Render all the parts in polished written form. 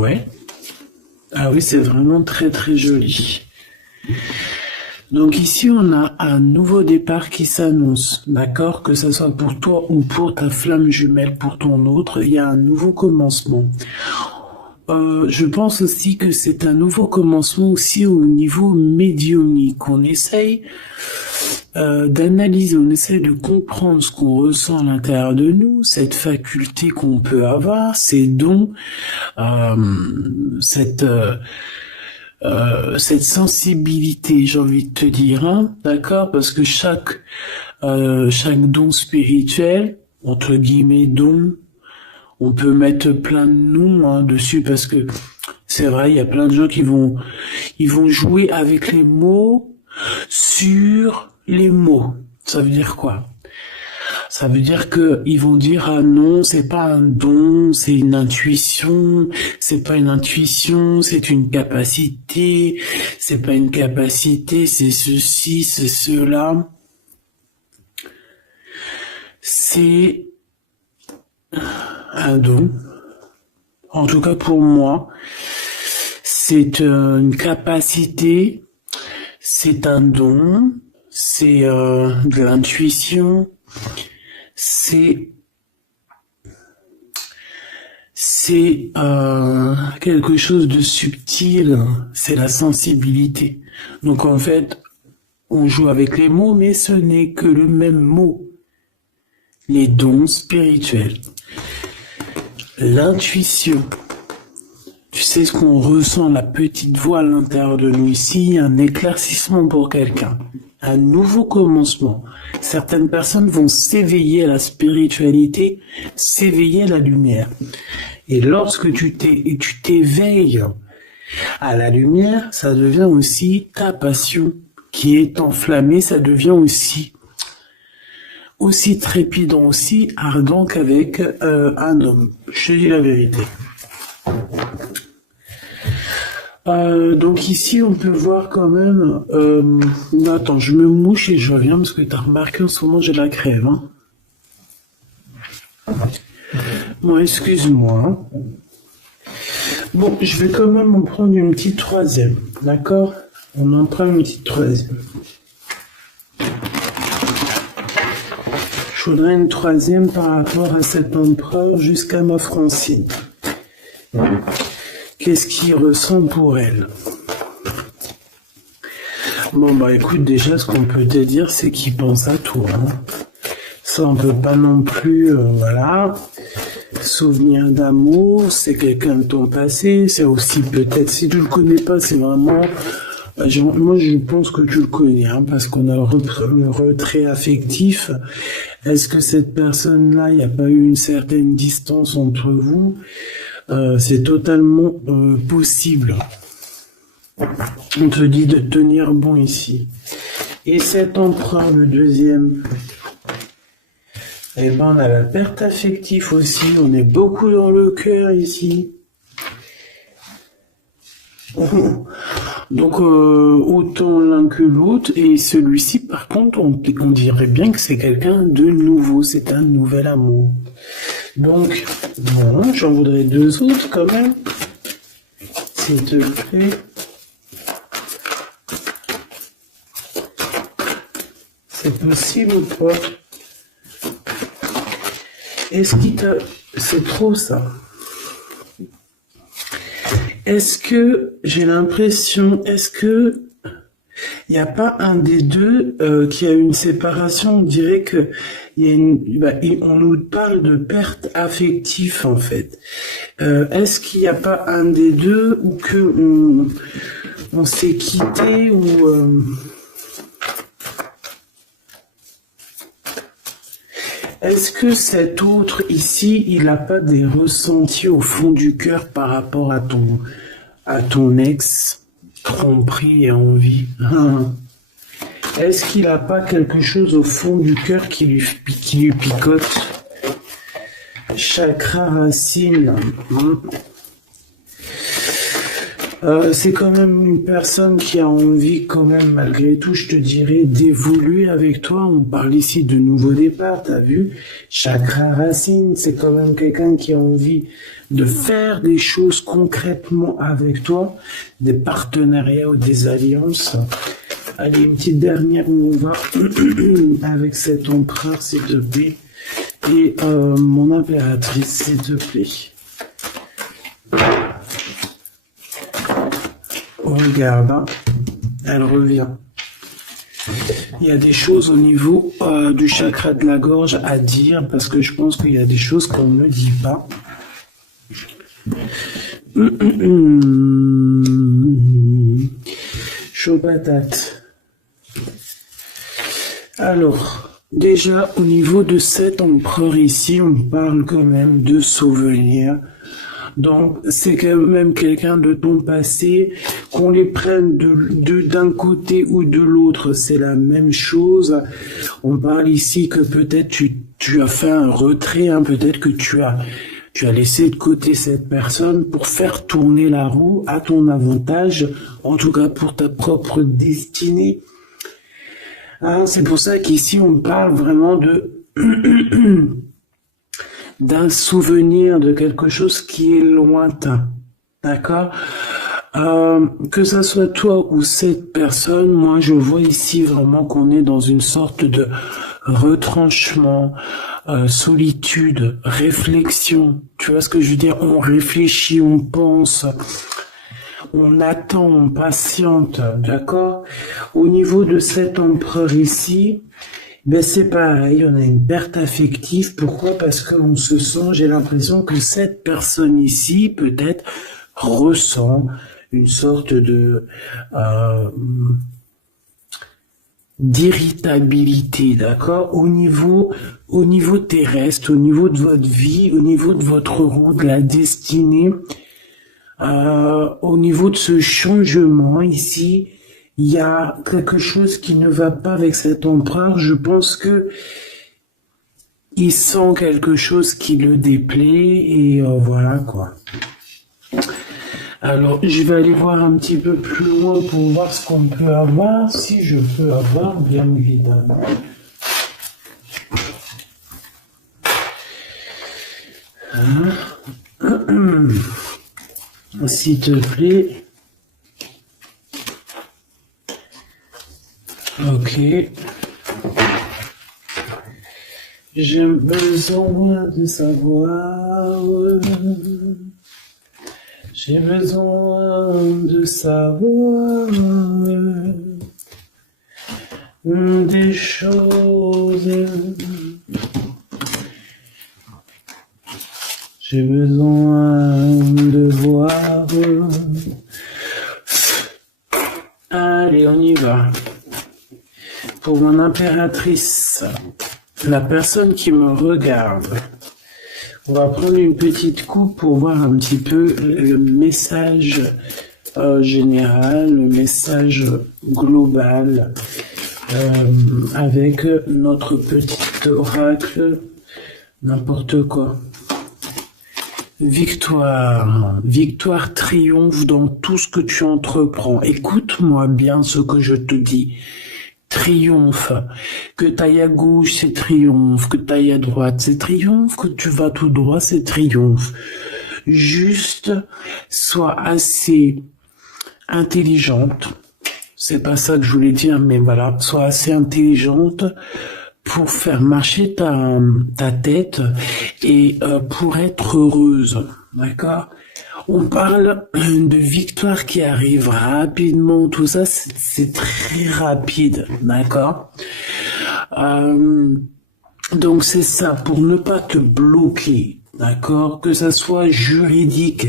Ouais. Ah oui, c'est vraiment très très joli. Donc ici, on a un nouveau départ qui s'annonce, d'accord? Que ce soit pour toi ou pour ta flamme jumelle, pour ton autre, il y a un nouveau commencement. Je pense aussi que c'est un nouveau commencement aussi au niveau médiumnique. On essaye d'analyser, on essaie de comprendre ce qu'on ressent à l'intérieur de nous, cette faculté qu'on peut avoir, ces dons, cette sensibilité, j'ai envie de te dire, hein, d'accord, parce que chaque don spirituel, entre guillemets don, on peut mettre plein de noms dessus parce que c'est vrai, il y a plein de gens ils vont jouer avec les mots sur les mots. Ça veut dire quoi? Ça veut dire que ils vont dire ah non, c'est pas un don, c'est une intuition, c'est pas une intuition, c'est une capacité, c'est pas une capacité, c'est ceci, c'est cela. C'est un don. En tout cas pour moi, c'est une capacité, c'est un don, c'est de l'intuition, c'est quelque chose de subtil, c'est la sensibilité. Donc en fait, on joue avec les mots, mais ce n'est que le même mot. Les dons spirituels. L'intuition. Tu sais ce qu'on ressent, la petite voix à l'intérieur de nous ici, un éclaircissement pour quelqu'un, un nouveau commencement. Certaines personnes vont s'éveiller à la spiritualité, s'éveiller à la lumière. Et lorsque tu t'éveilles à la lumière, ça devient aussi ta passion qui est enflammée, ça devient aussi trépidant, aussi ardent qu'avec un homme. Je te dis la vérité. Donc ici, on peut voir quand même... attends, je me mouche et je reviens parce que tu as remarqué en ce moment, j'ai la crève. Hein. Bon, excuse-moi. Bon, je vais quand même en prendre une petite troisième. D'accord? On en prend une petite troisième. Je voudrais une troisième par rapport à cet empereur jusqu'à ma Francine. Qu'est-ce qu'il ressent pour elle? Bon, bah écoute, déjà, ce qu'on peut te dire, c'est qu'il pense à toi. Hein. Ça, on peut pas non plus, voilà. Souvenir d'amour, c'est quelqu'un de ton passé, c'est aussi peut-être, si tu le connais pas, c'est vraiment... moi, je pense que tu le connais, hein, parce qu'on a le retrait affectif. Est-ce que cette personne-là, il n'y a pas eu une certaine distance entre vous? C'est totalement possible. On te dit de tenir bon ici. Et cet empereur, le deuxième, eh ben, on a la perte affective aussi. On est beaucoup dans le cœur ici. Donc, autant l'un que l'autre. Et celui-ci, par contre, on dirait bien que c'est quelqu'un de nouveau. C'est un nouvel amour. Donc, bon, j'en voudrais deux autres quand même. S'il te plaît. C'est possible ou pas? Est-ce qu'il t'a... C'est trop ça. Est-ce que, j'ai l'impression, est-ce que il n'y a pas un des deux qui a une séparation? On dirait que il y a on nous parle de perte affective en fait. Est-ce qu'il n'y a pas un des deux ou que on s'est quitté ou est-ce que cet autre ici, il n'a pas des ressentis au fond du cœur par rapport à ton ex, tromperie et envie? Est-ce qu'il n'a pas quelque chose au fond du cœur qui lui picote? Chakra racine. C'est quand même une personne qui a envie, quand même, malgré tout, je te dirais, d'évoluer avec toi. On parle ici de nouveau départ, t'as vu? Chakra racine, c'est quand même quelqu'un qui a envie de faire des choses concrètement avec toi, des partenariats ou des alliances. Allez, une petite dernière où on va avec cet empereur, s'il te plaît. Et mon impératrice, s'il te plaît. Regarde, hein, elle revient. Il y a des choses au niveau du chakra de la gorge à dire, parce que je pense qu'il y a des choses qu'on ne dit pas. Chaud patate. Alors, déjà, au niveau de cet empereur ici, on parle quand même de souvenirs. Donc, c'est quand même quelqu'un de ton passé, qu'on les prenne d'un côté ou de l'autre, c'est la même chose. On parle ici que peut-être tu as fait un retrait, hein, peut-être que tu as laissé de côté cette personne pour faire tourner la roue à ton avantage, en tout cas pour ta propre destinée. Hein, c'est pour ça qu'ici on parle vraiment de d'un souvenir, de quelque chose qui est lointain, d'accord? Que ça soit toi ou cette personne, moi je vois ici vraiment qu'on est dans une sorte de retranchement, solitude, réflexion. Tu vois ce que je veux dire? On réfléchit, on pense, on attend, on patiente, d'accord? Au niveau de cet empereur ici, ben c'est pareil, on a une perte affective. Pourquoi? Parce qu'on se sent, j'ai l'impression que cette personne ici, peut-être, ressent une sorte de d'irritabilité, d'accord? Au niveau terrestre, au niveau de votre vie, au niveau de votre roue, de la destinée, au niveau de ce changement ici, il y a quelque chose qui ne va pas avec cet empereur. Je pense que il sent quelque chose qui le déplaît et voilà quoi. Alors, je vais aller voir un petit peu plus loin pour voir ce qu'on peut avoir, si je peux avoir, bien évidemment. S'il te plaît. Ok. J'ai besoin de savoir. J'ai besoin de savoir des choses. J'ai besoin de voir. Allez, on y va. Pour mon impératrice, la personne qui me regarde, on va prendre une petite coupe pour voir un petit peu le message général, le message global, avec notre petit oracle, n'importe quoi. Victoire, victoire triomphe dans tout ce que tu entreprends. Écoute-moi bien ce que je te dis. Triomphe, que t'ailles à gauche, c'est triomphe, que t'ailles à droite, c'est triomphe, que tu vas tout droit, c'est triomphe. Juste, sois assez intelligente, c'est pas ça que je voulais dire, mais voilà, sois assez intelligente pour faire marcher ta tête et pour être heureuse, d'accord? On parle de victoire qui arrive rapidement, tout ça, c'est très rapide, d'accord? Donc c'est ça, pour ne pas te bloquer, d'accord? Que ça soit juridique,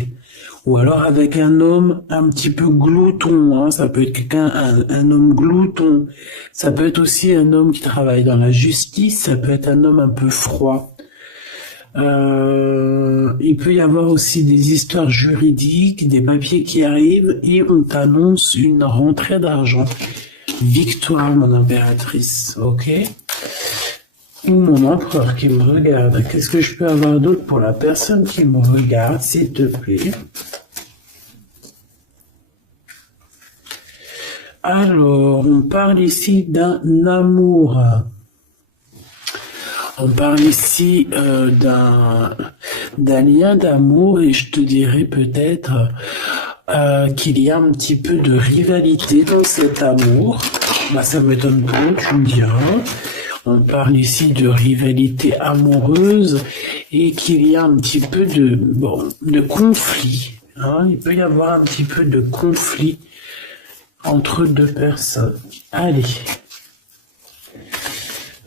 ou alors avec un homme un petit peu glouton, hein, ça peut être un homme glouton, ça peut être aussi un homme qui travaille dans la justice, ça peut être un homme un peu froid. Il peut y avoir aussi des histoires juridiques, des papiers qui arrivent et on t'annonce une rentrée d'argent. Victoire, mon impératrice, ok? Ou mon empereur qui me regarde. Qu'est-ce que je peux avoir d'autre pour la personne qui me regarde, s'il te plaît? Alors, on parle ici d'un amour. On parle ici d'un lien d'amour et je te dirais peut-être qu'il y a un petit peu de rivalité dans cet amour. Bah, ça m'étonne pas, tu me diras. On parle ici de rivalité amoureuse et qu'il y a un petit peu de conflit. Hein. Il peut y avoir un petit peu de conflit entre deux personnes. Allez.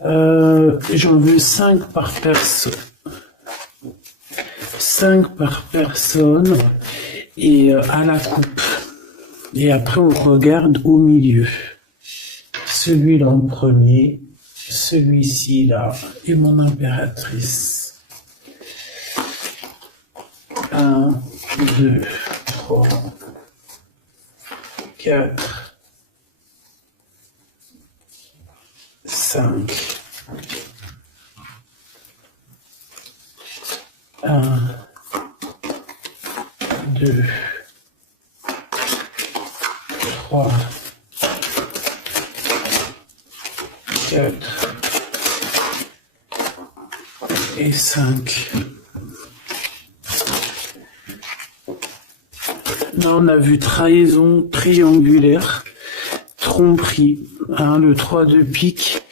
J'en veux 5 par personne. 5 par personne et à la coupe. Et après, on regarde au milieu. Celui-là en premier, celui-ci là, et mon impératrice. 1, 2, 3, 4, 5. 1, 2, 3, 4 et 5. Là, on a vu trahison triangulaire, tromperie, hein, le 3 de pique,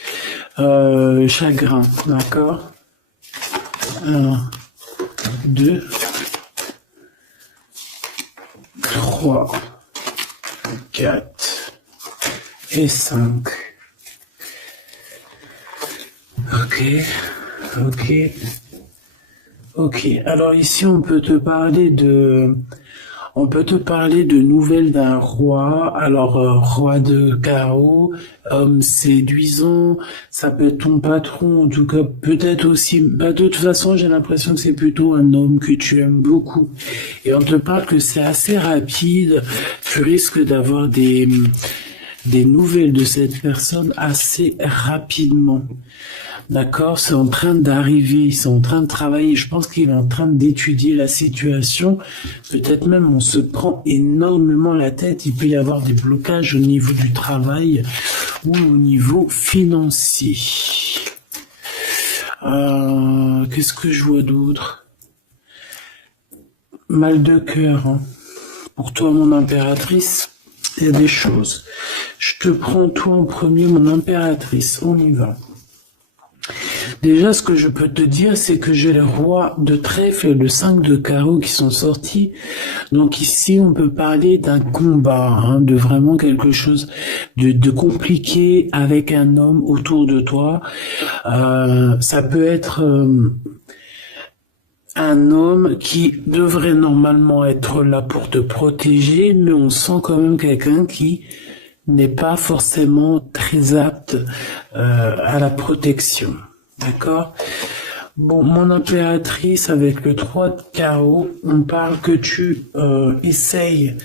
chagrin, d'accord. 1, 2, 3, 4 et 5. Ok. Alors ici, on peut te parler de nouvelles d'un roi. Alors, roi de carreau, homme séduisant, ça peut être ton patron, en tout cas, peut-être aussi, bah, de toute façon, j'ai l'impression que c'est plutôt un homme que tu aimes beaucoup. Et on te parle que c'est assez rapide, tu risques d'avoir des nouvelles de cette personne assez rapidement. D'accord, c'est en train d'arriver, ils sont en train de travailler, je pense qu'il est en train d'étudier la situation, peut-être même on se prend énormément la tête, il peut y avoir des blocages au niveau du travail ou au niveau financier. Qu'est-ce que je vois d'autre? Mal de cœur, hein. Pour toi mon impératrice, il y a des choses. Je te prends toi en premier mon impératrice, on y va. Déjà, ce que je peux te dire, c'est que j'ai le roi de trèfle et le 5 de carreau qui sont sortis. Donc ici, on peut parler d'un combat, hein, de vraiment quelque chose de compliqué avec un homme autour de toi. Ça peut être un homme qui devrait normalement être là pour te protéger, mais on sent quand même quelqu'un qui n'est pas forcément très apte à la protection. D'accord? Bon, mon impératrice, avec le 3 de carreau, on parle que tu essayes,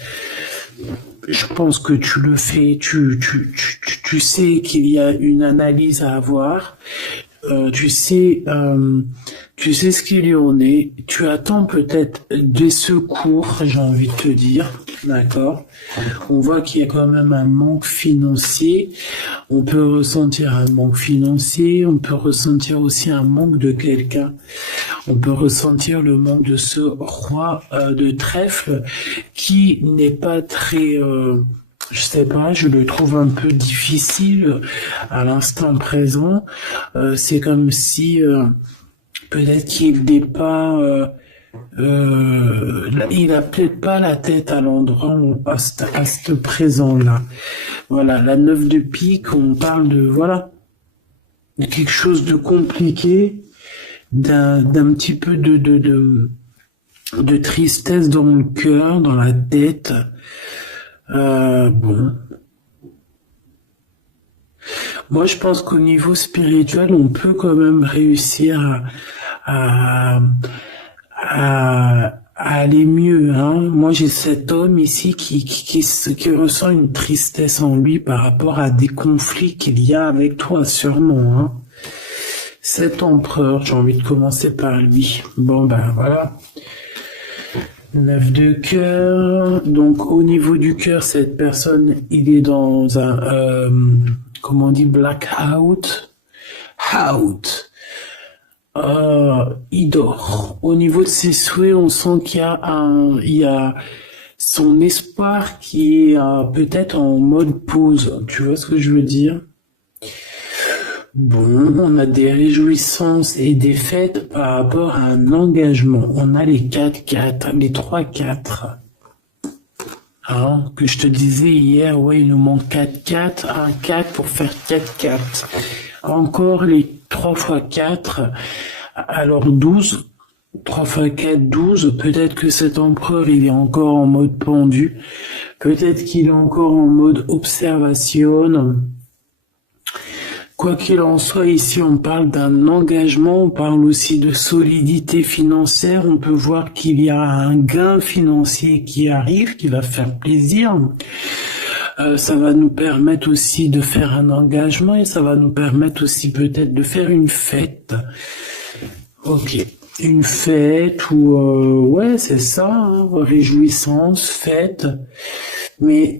je pense que tu le fais, tu sais qu'il y a une analyse à avoir, tu sais ce qu'il y en est, tu attends peut-être des secours, j'ai envie de te dire, d'accord? On voit qu'il y a quand même un manque financier, on peut ressentir un manque financier, on peut ressentir aussi un manque de quelqu'un, on peut ressentir le manque de ce roi de trèfle qui n'est pas très... je sais pas, je le trouve un peu difficile à l'instant présent. C'est comme si peut-être qu'il n'est pas, il a peut-être pas la tête à l'endroit où à ce présent-là. Voilà, la 9 de pique, on parle de voilà, de quelque chose de compliqué, d'un petit peu de tristesse dans le cœur, dans la tête. Bon. Moi, je pense qu'au niveau spirituel, on peut quand même réussir à aller mieux, hein. Moi, j'ai cet homme ici qui ressent une tristesse en lui par rapport à des conflits qu'il y a avec toi, sûrement, hein. Cet empereur, j'ai envie de commencer par lui. Bon, ben, voilà. 9 de cœur. Donc au niveau du cœur, cette personne, il est dans un, comment on dit, blackout. Out. Il dort. Au niveau de ses souhaits, on sent il y a son espoir qui est peut-être en mode pause. Tu vois ce que je veux dire? Bon, on a des réjouissances et des fêtes par rapport à un engagement. On a les 4-4, les 3-4. Hein, que je te disais hier, ouais, il nous manque 4-4, un 4 pour faire 4-4. Encore les 3 x 4, alors 12. 3 x 4, 12. Peut-être que cet empereur, il est encore en mode pendu. Peut-être qu'il est encore en mode observation. Quoi qu'il en soit, ici on parle d'un engagement, on parle aussi de solidité financière, on peut voir qu'il y a un gain financier qui arrive, qui va faire plaisir. Ça va nous permettre aussi de faire un engagement et ça va nous permettre aussi peut-être de faire une fête. Ok, une fête ou ouais c'est ça, hein, réjouissance, fête, mais...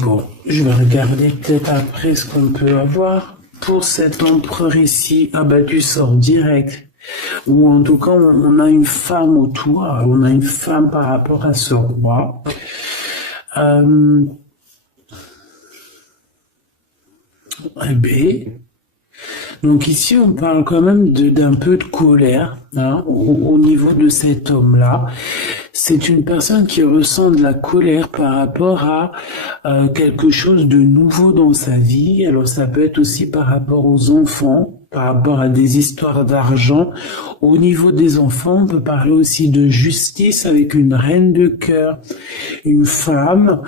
Bon, je vais regarder peut-être après ce qu'on peut avoir. Pour cet empereur ici, ah bah tu sors direct. Ou en tout cas, on a une femme autour, on a une femme par rapport à ce roi. Eh ben, donc ici, on parle quand même d'un peu de colère hein, au niveau de cet homme-là. C'est une personne qui ressent de la colère par rapport à quelque chose de nouveau dans sa vie. Alors ça peut être aussi par rapport aux enfants, par rapport à des histoires d'argent. Au niveau des enfants, on peut parler aussi de justice avec une reine de cœur, une femme.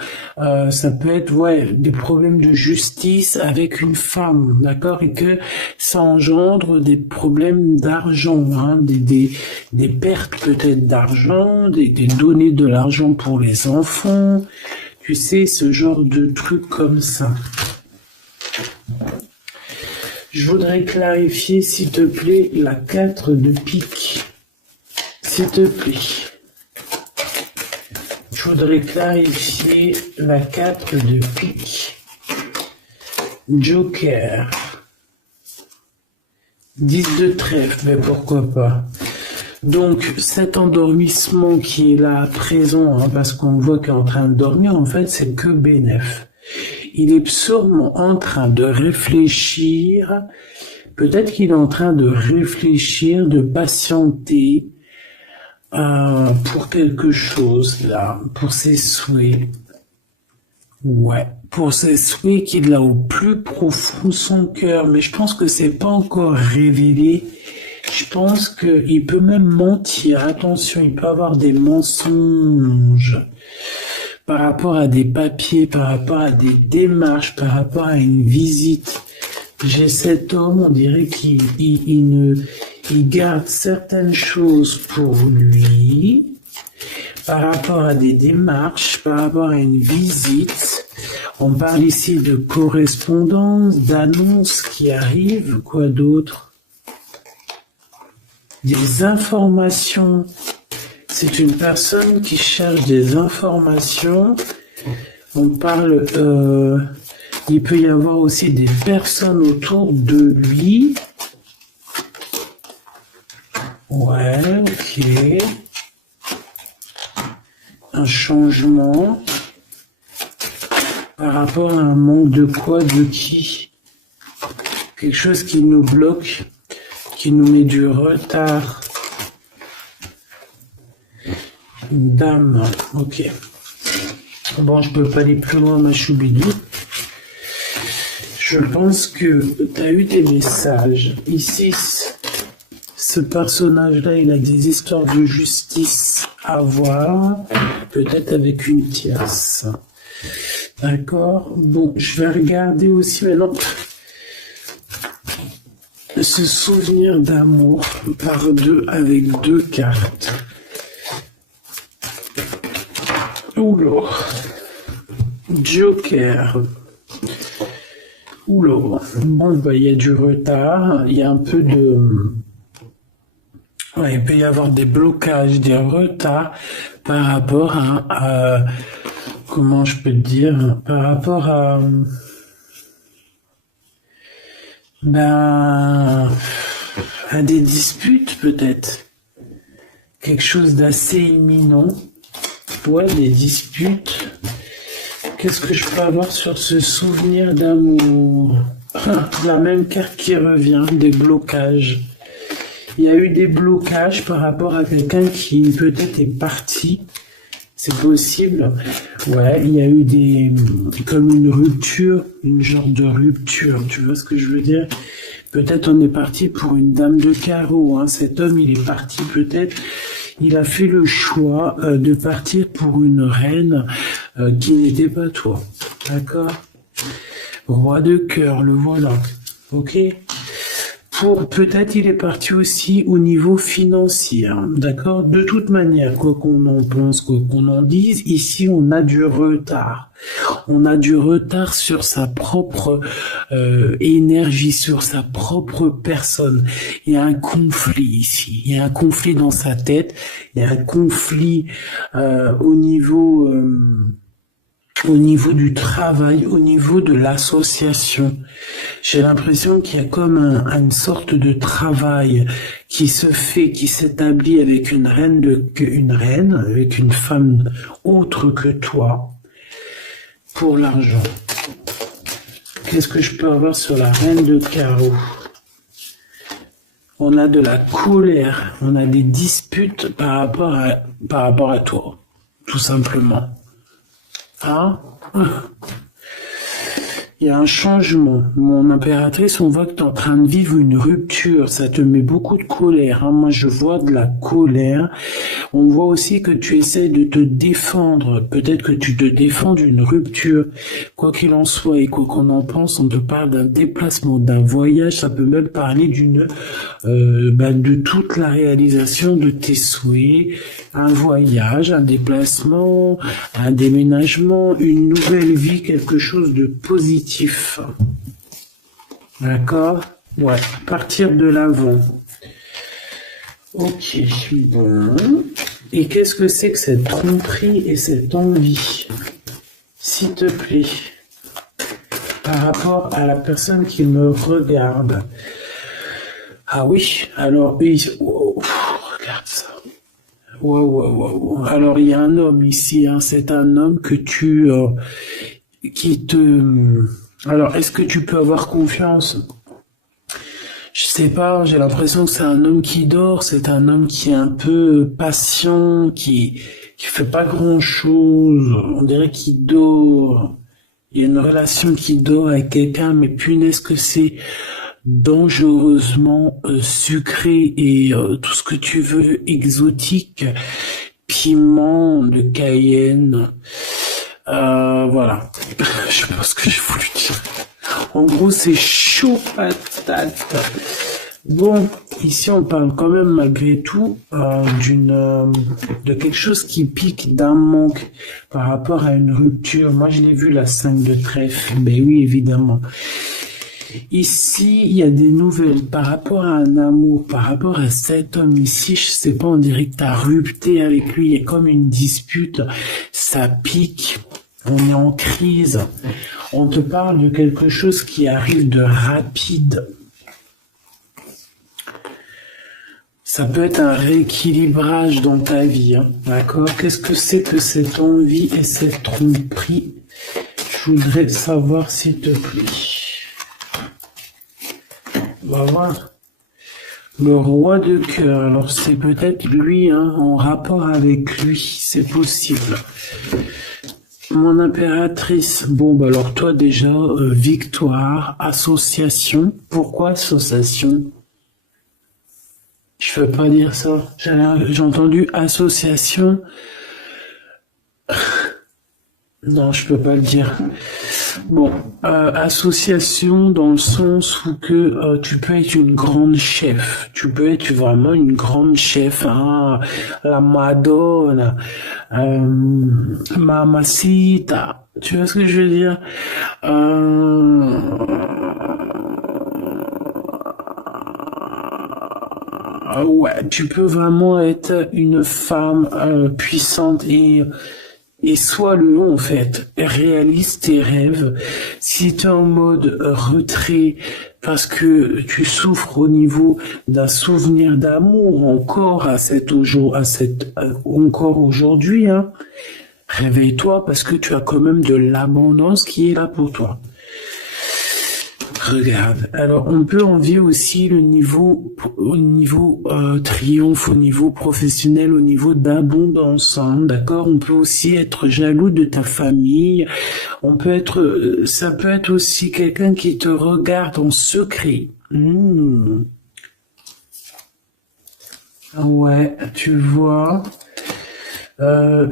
Ça peut être ouais des problèmes de justice avec une femme, d'accord, et que ça engendre des problèmes d'argent, hein, des pertes peut-être d'argent, des donner de l'argent pour les enfants, tu sais, ce genre de trucs comme ça. Je voudrais clarifier, s'il te plaît, la 4 de pique. S'il te plaît. Je voudrais clarifier la 4 de pique. Joker. 10 de trèfle, mais pourquoi pas. Donc, cet endormissement qui est là à présent, hein, parce qu'on voit qu'il est en train de dormir, en fait, c'est que bénéf. Il est sûrement en train de réfléchir, peut-être qu'il est en train de réfléchir, de patienter pour quelque chose, là, pour ses souhaits. Ouais, pour ses souhaits qu'il a au plus profond de son cœur, mais je pense que c'est pas encore révélé. Je pense qu'il peut même mentir. Attention, il peut avoir des mensonges par rapport à des papiers, par rapport à des démarches, par rapport à une visite. J'ai cet homme, on dirait qu'il garde certaines choses pour lui, par rapport à des démarches, par rapport à une visite. On parle ici de correspondance, d'annonces qui arrivent, quoi d'autre? Des informations. C'est une personne qui cherche des informations. On parle, il peut y avoir aussi des personnes autour de lui. Ouais, ok. Un changement. Par rapport à un manque de quoi, de qui? Quelque chose qui nous bloque, qui nous met du retard. Une dame, ok. Bon, je peux pas aller plus loin, ma choubidou. Je pense que tu as eu des messages. Ici, ce personnage-là, il a des histoires de justice à voir, peut-être avec une tierce. D'accord? Bon, je vais regarder aussi maintenant ce souvenir d'amour par deux avec deux cartes. Oula. Joker. Oula. Bon, bah, il y a du retard, il y a un peu de... Ouais, il peut y avoir des blocages, des retards par rapport comment je peux te dire, par rapport ben, à des disputes peut-être. Quelque chose d'assez imminent. Ouais, des disputes. Qu'est-ce que je peux avoir sur ce souvenir d'amour? La même carte qui revient, des blocages. Il y a eu des blocages par rapport à quelqu'un qui peut-être est parti. C'est possible. Ouais, il y a eu comme une rupture, une genre de rupture. Tu vois ce que je veux dire? Peut-être on est parti pour une dame de carreau. Hein. Cet homme, il est parti peut-être. Il a fait le choix de partir pour une reine qui n'était pas toi. D'accord? Roi de cœur, le voilà. Ok? Peut-être il est parti aussi au niveau financier, hein, d'accord? De toute manière, quoi qu'on en pense, quoi qu'on en dise, ici on a du retard. On a du retard sur sa propre énergie, sur sa propre personne. Il y a un conflit ici. Il y a un conflit dans sa tête. Il y a un conflit au niveau du travail, au niveau de l'association. J'ai l'impression qu'il y a comme une sorte de travail qui se fait, qui s'établit avec une reine, avec une femme autre que toi, pour l'argent. Qu'est-ce que je peux avoir sur la reine de carreau? On a de la colère, on a des disputes par rapport à toi, tout simplement. Ah, il y a un changement. Mon impératrice, on voit que tu es en train de vivre une rupture. Ça te met beaucoup de colère. Hein. Moi, je vois de la colère. On voit aussi que tu essaies de te défendre. Peut-être que tu te défends d'une rupture. Quoi qu'il en soit et quoi qu'on en pense, on te parle d'un déplacement, d'un voyage. Ça peut même parler de toute la réalisation de tes souhaits. Un voyage, un déplacement, un déménagement, une nouvelle vie, quelque chose de positif. D'accord? Ouais, à partir de l'avant. Ok, bon. Et qu'est-ce que c'est que cette tromperie et cette envie? S'il te plaît, par rapport à la personne qui me regarde. Ah oui, alors, regarde ça. Wow. Alors, il y a un homme ici, hein, c'est un homme que Alors, est-ce que tu peux avoir confiance? Je sais pas, j'ai l'impression que c'est un homme qui dort, c'est un homme qui est un peu patient, qui fait pas grand-chose, on dirait qu'il dort. Il y a une relation qui dort avec quelqu'un, mais punaise que c'est dangereusement sucré et tout ce que tu veux, exotique, piment de Cayenne, voilà. Je sais pas ce que j'ai voulu dire. En gros, c'est chaud patate. Bon, ici on parle quand même malgré tout de quelque chose qui pique, d'un manque par rapport à une rupture. Moi, je l'ai vu la 5 de trèfle. Ben oui, évidemment. Ici, il y a des nouvelles par rapport à un amour, par rapport à cet homme ici, je sais pas, on dirait que t'as rupté avec lui, il y a comme une dispute, ça pique, on est en crise, on te parle de quelque chose qui arrive de rapide. Ça peut être un rééquilibrage dans ta vie, hein, d'accord? Qu'est-ce que c'est que cette envie et cette tromperie? Je voudrais savoir, s'il te plaît. On va voir. Le roi de cœur, alors c'est peut-être lui, hein, en rapport avec lui, c'est possible. Mon impératrice, bon, bah alors toi déjà, victoire, association. Pourquoi association? Je peux pas dire ça. J'ai entendu association. Non, je peux pas le dire. Bon, association dans le sens où que tu peux être une grande chef. Tu peux être vraiment une grande chef. Hein, la Madonna, Mamacita. Tu vois ce que je veux dire? ouais, tu peux vraiment être une femme puissante et sois-le en fait, réalise tes rêves. Si tu es en mode retrait parce que tu souffres au niveau d'un souvenir d'amour encore encore aujourd'hui, hein, réveille-toi parce que tu as quand même de l'abondance qui est là pour toi. Regarde, alors on peut envier aussi le niveau, au niveau triomphe, au niveau professionnel, au niveau d'abondance, hein, d'accord. On peut aussi être jaloux de ta famille. On peut être, ça peut être aussi quelqu'un qui te regarde en secret. Ouais, tu vois.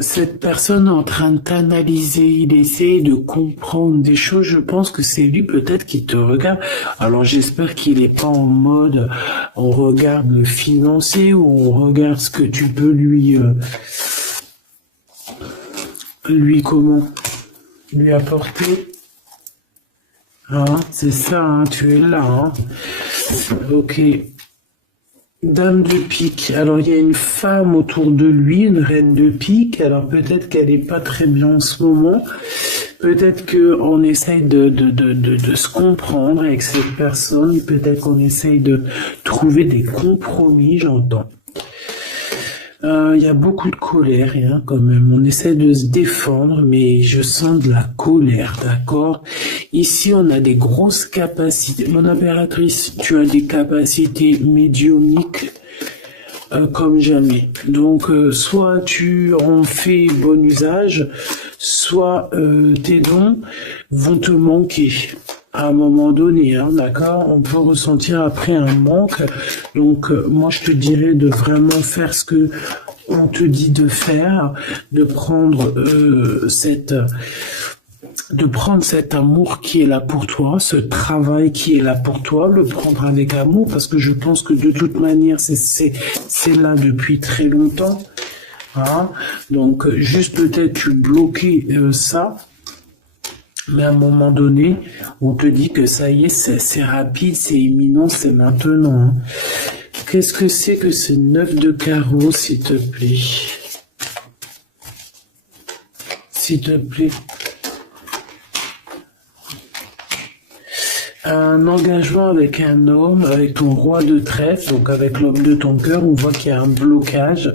Cette personne est en train de t'analyser, il essaie de comprendre des choses, je pense que c'est lui peut-être qui te regarde. Alors j'espère qu'il est pas en mode on regarde le financier ou on regarde ce que tu peux lui apporter. Hein, c'est ça, hein, tu es là, hein. Ok. Dame de pique. Alors, il y a une femme autour de lui, une reine de pique. Alors, peut-être qu'elle n'est pas très bien en ce moment. Peut-être qu'on essaye de se comprendre avec cette personne. Peut-être qu'on essaye de trouver des compromis, j'entends. Il y a beaucoup de colère, hein, quand même. On essaie de se défendre, mais je sens de la colère, d'accord? Ici, on a des grosses capacités. Mon impératrice, tu as des capacités médiumniques comme jamais. Donc, soit tu en fais bon usage, soit tes dons vont te manquer. À un moment donné, hein, d'accord, on peut ressentir après un manque. Donc, moi, je te dirais de vraiment faire ce que on te dit de faire, de prendre cet amour qui est là pour toi, ce travail qui est là pour toi, le prendre avec amour, parce que je pense que de toute manière, c'est là depuis très longtemps. Hein. Donc, juste peut-être tu bloquais ça. Mais à un moment donné, on te dit que ça y est, c'est rapide, c'est imminent, c'est maintenant. Hein. Qu'est-ce que c'est que ce 9 de carreau, s'il te plaît? S'il te plaît. Un engagement avec un homme, avec ton roi de trèfle, donc avec l'homme de ton cœur, on voit qu'il y a un blocage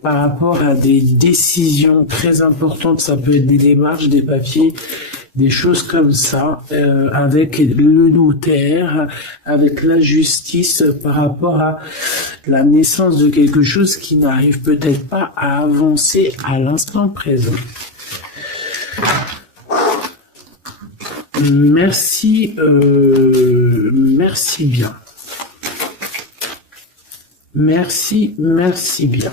par rapport à des décisions très importantes. Ça peut être des démarches, des papiers, des choses comme ça, avec le notaire, avec la justice, par rapport à la naissance de quelque chose qui n'arrive peut-être pas à avancer à l'instant présent. Merci, merci bien. Merci bien.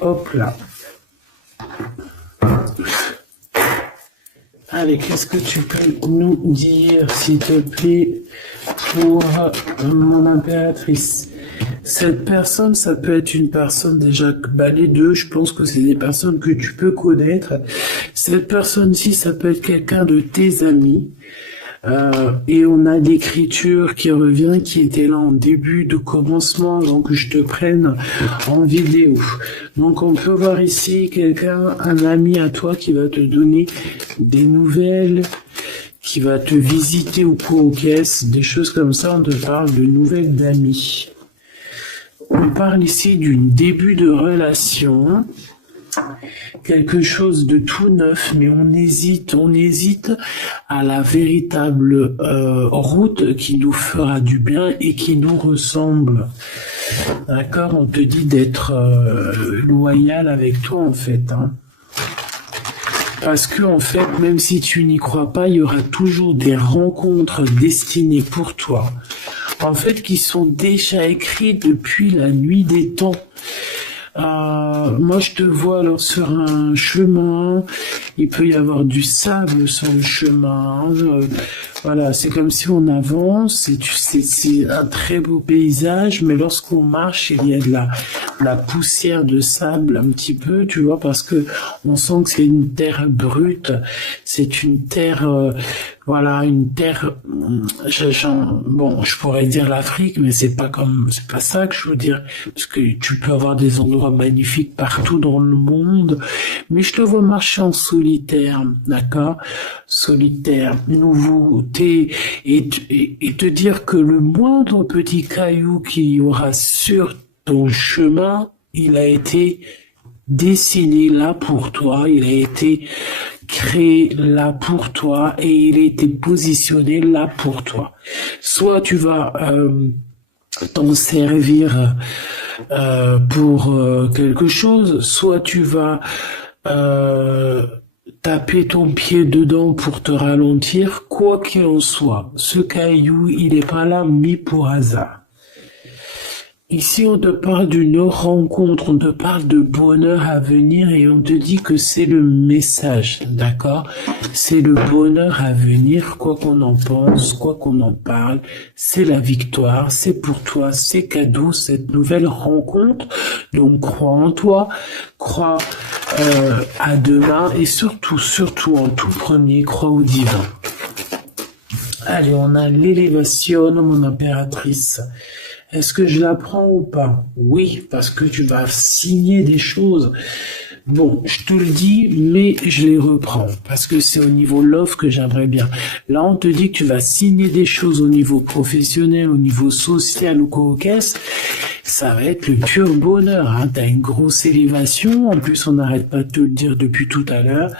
Hop là. Allez, qu'est-ce que tu peux nous dire, s'il te plaît, pour mon impératrice? Cette personne, ça peut être une personne déjà, les deux, je pense que c'est des personnes que tu peux connaître. Cette personne-ci, ça peut être quelqu'un de tes amis. Et on a l'écriture qui revient, qui était là en début de commencement, donc je te prenne en vidéo. Donc on peut voir ici quelqu'un, un ami à toi qui va te donner des nouvelles, qui va te visiter au pot aux caisses, des choses comme ça, on te parle de nouvelles d'amis. On parle ici d'un début de relation, quelque chose de tout neuf, mais on hésite à la véritable route qui nous fera du bien et qui nous ressemble. D'accord, on te dit d'être loyal avec toi en fait. Hein. Parce que en fait, même si tu n'y crois pas, il y aura toujours des rencontres destinées pour toi. En fait, qui sont déjà écrites depuis la nuit des temps. Moi, je te vois alors sur un chemin, il peut y avoir du sable sur le chemin. Voilà, c'est comme si on avance, c'est un très beau paysage, mais lorsqu'on marche, il y a la poussière de sable un petit peu, tu vois, parce que on sent que c'est une terre brute, c'est une terre, voilà, une terre, bon, je pourrais dire l'Afrique, mais c'est pas ça que je veux dire, parce que tu peux avoir des endroits magnifiques partout dans le monde, mais je te vois marcher en solitaire, d'accord, solitaire, nouveauté, et te dire que le moindre petit caillou qu'il y aura sur ton chemin, il a été dessiné là pour toi, il a été créé là pour toi et il a été positionné là pour toi. Soit tu vas t'en servir pour quelque chose, soit tu vas taper ton pied dedans pour te ralentir. Quoi qu'il en soit, ce caillou, il n'est pas là mis pour hasard. Ici, on te parle d'une rencontre, on te parle de bonheur à venir et on te dit que c'est le message, d'accord? C'est le bonheur à venir, quoi qu'on en pense, quoi qu'on en parle, c'est la victoire, c'est pour toi, c'est cadeau, cette nouvelle rencontre. Donc, crois en toi, crois à demain et surtout, en tout premier, crois au divin. Allez, on a l'élévation, mon impératrice. Est-ce que je la prends ou pas? Oui, parce que tu vas signer des choses. Bon, je te le dis, mais je les reprends, parce que c'est au niveau love que j'aimerais bien. Là, on te dit que tu vas signer des choses au niveau professionnel, au niveau social ou quoi qu'est-ce. Ça va être le pur bonheur, hein. T'as une grosse élévation, en plus on n'arrête pas de te le dire depuis tout à l'heure.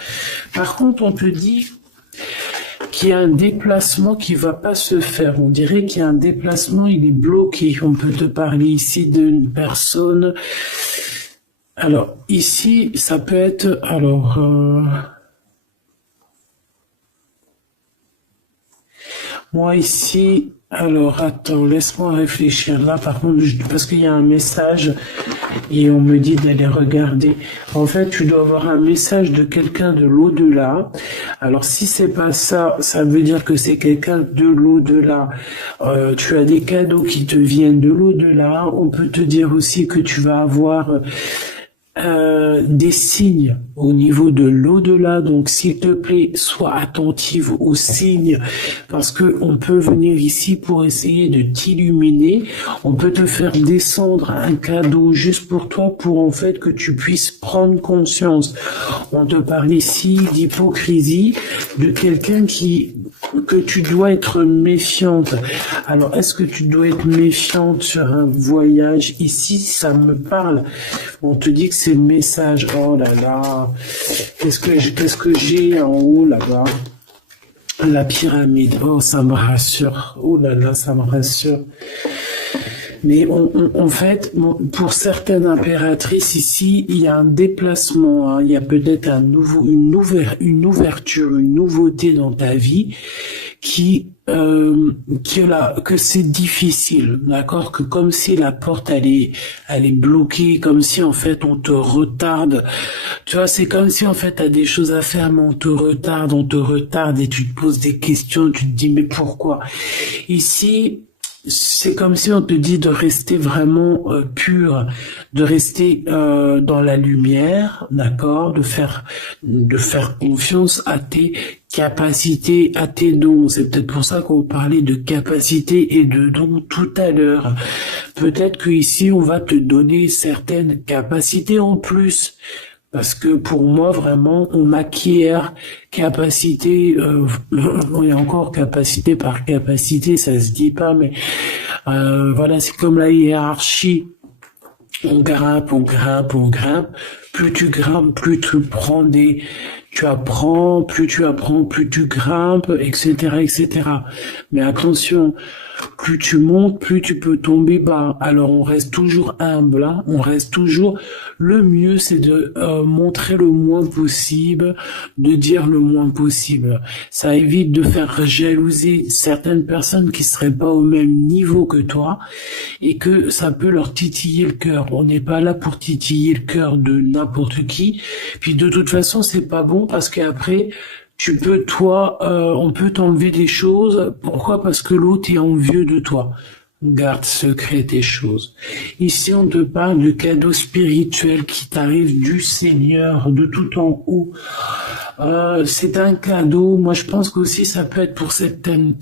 Par contre, on te dit qu'il y a un déplacement qui va pas se faire. On dirait qu'il y a un déplacement, il est bloqué. On peut te parler ici d'une personne. Alors, ici, ça peut être, alors, moi ici, alors, attends, laisse-moi réfléchir. Là, par contre, parce qu'il y a un message et on me dit d'aller regarder. En fait, tu dois avoir un message de quelqu'un de l'au-delà. Alors, si c'est pas ça, ça veut dire que c'est quelqu'un de l'au-delà. Tu as des cadeaux qui te viennent de l'au-delà. On peut te dire aussi que tu vas avoir des signes au niveau de l'au-delà, donc s'il te plaît, sois attentive aux signes, parce que on peut venir ici pour essayer de t'illuminer, on peut te faire descendre un cadeau juste pour toi, pour en fait que tu puisses prendre conscience. On te parle ici d'hypocrisie, de quelqu'un que tu dois être méfiante. Alors, est-ce que tu dois être méfiante sur un voyage? Ici, ça me parle. On te dit que c'est le message. Oh là là. Qu'est-ce que j'ai en haut là-bas? La pyramide. Oh, ça me rassure. Oh là là, ça me rassure. Mais en fait, pour certaines impératrices ici, il y a un déplacement, hein, il y a peut-être une ouverture, une nouveauté dans ta vie que c'est difficile, d'accord, que comme si la porte elle est bloquée, comme si en fait on te retarde, tu vois, c'est comme si en fait t'as des choses à faire mais on te retarde et tu te poses des questions, tu te dis mais pourquoi? Ici, c'est comme si on te dit de rester vraiment pur, de rester dans la lumière, d'accord, de faire confiance à tes capacités, à tes dons. C'est peut-être pour ça qu'on parlait de capacités et de dons tout à l'heure. Peut-être que ici on va te donner certaines capacités en plus. Parce que pour moi, vraiment, on acquiert capacité, et encore capacité par capacité, ça se dit pas, mais voilà, c'est comme la hiérarchie. On grimpe, on grimpe, on grimpe. Plus tu grimpes, plus tu apprends, plus tu grimpes, etc., etc. Mais attention, plus tu montes, plus tu peux tomber bas. Alors on reste toujours humble, hein, on reste toujours. Le mieux, c'est de montrer le moins possible, de dire le moins possible. Ça évite de faire jalouser certaines personnes qui seraient pas au même niveau que toi et que ça peut leur titiller le cœur. On n'est pas là pour titiller le cœur de n'importe qui. Puis de toute façon, c'est pas bon parce qu'après, on peut t'enlever des choses. Pourquoi? Parce que l'autre est envieux de toi. Garde secret tes choses. Ici, on te parle de cadeaux spirituels qui t'arrivent du Seigneur, de tout en haut. C'est un cadeau. Moi, je pense qu'aussi, ça peut être pour certaines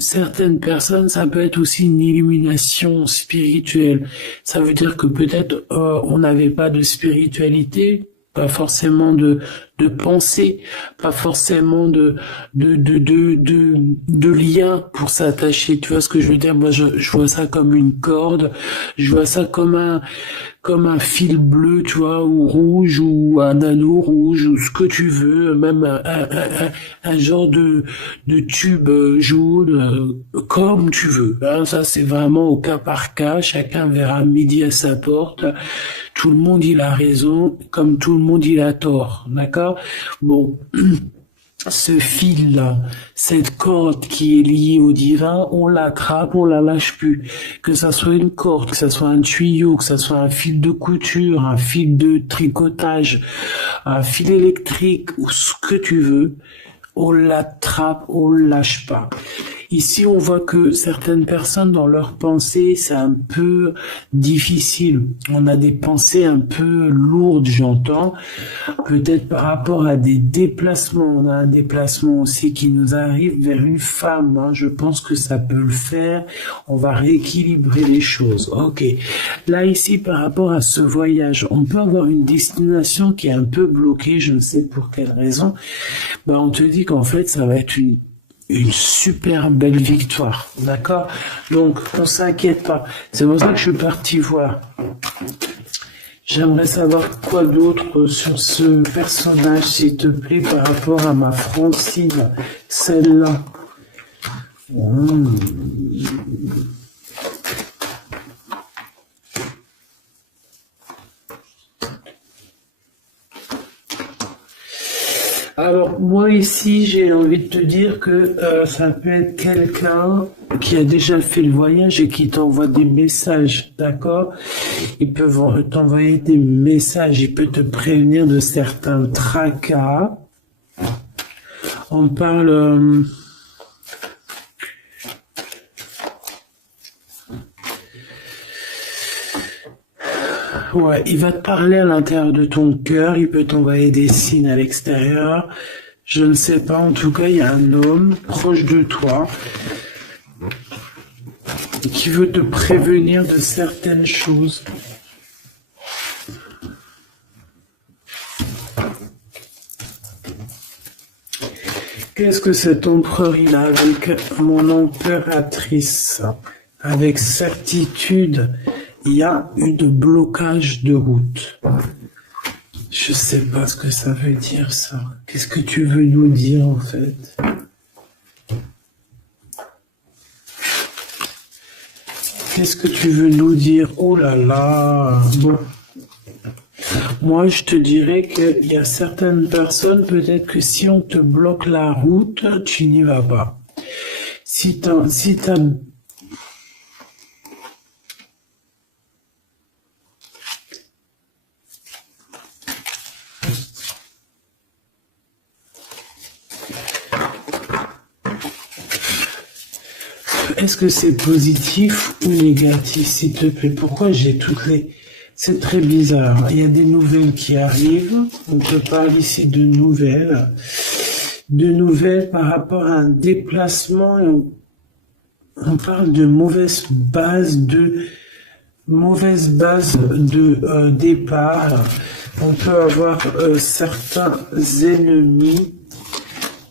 personnes, ça peut être aussi une illumination spirituelle. Ça veut dire que peut-être on n'avait pas de spiritualité, pas forcément de pensée, pas forcément de lien pour s'attacher. Tu vois ce que je veux dire? Moi, je vois ça comme une corde, je vois ça comme un fil bleu, tu vois, ou rouge, ou un anneau rouge, ou ce que tu veux, même un genre de tube jaune, comme tu veux. Hein, ça, c'est vraiment au cas par cas. Chacun verra midi à sa porte. Tout le monde, il a raison, comme tout le monde, il a tort. D'accord? Bon. Ce fil-là, cette corde qui est liée au divin, on l'attrape, on la lâche plus. Que ça soit une corde, que ça soit un tuyau, que ça soit un fil de couture, un fil de tricotage, un fil électrique, ou ce que tu veux, on l'attrape, on le lâche pas. Ici, on voit que certaines personnes, dans leurs pensées, c'est un peu difficile. On a des pensées un peu lourdes, j'entends. Peut-être par rapport à des déplacements. On a un déplacement aussi qui nous arrive vers une femme. Hein. Je pense que ça peut le faire. On va rééquilibrer les choses. Ok. Là, ici, par rapport à ce voyage, on peut avoir une destination qui est un peu bloquée. Je ne sais pour quelle raison. Ben, on te dit qu'en fait, ça va être une super belle victoire, d'accord? Donc, on s'inquiète pas. C'est pour ça que je suis parti voir. J'aimerais savoir quoi d'autre sur ce personnage, s'il te plaît, par rapport à ma Francine, celle-là. Alors, moi ici, j'ai envie de te dire que ça peut être quelqu'un qui a déjà fait le voyage et qui t'envoie des messages, d'accord? Ils peuvent t'envoyer des messages, il peut te prévenir de certains tracas. On parle... Ouais, il va te parler à l'intérieur de ton cœur, il peut t'envoyer des signes à l'extérieur. Je ne sais pas, en tout cas, il y a un homme proche de toi qui veut te prévenir de certaines choses. Qu'est-ce que cet empereur il a avec mon impératrice? Avec certitude, il y a eu de blocage de route. Je sais pas ce que ça veut dire, ça. Qu'est-ce que tu veux nous dire, en fait? Qu'est-ce que tu veux nous dire? Oh là là! Bon. Moi, je te dirais qu'il y a certaines personnes, peut-être que si on te bloque la route, tu n'y vas pas. Si t'as Est-ce que c'est positif ou négatif, s'il te plaît? Pourquoi j'ai toutes les... C'est très bizarre. Il y a des nouvelles qui arrivent. On te parle ici de nouvelles. De nouvelles par rapport à un déplacement. On parle de mauvaise base de départ. On peut avoir certains ennemis.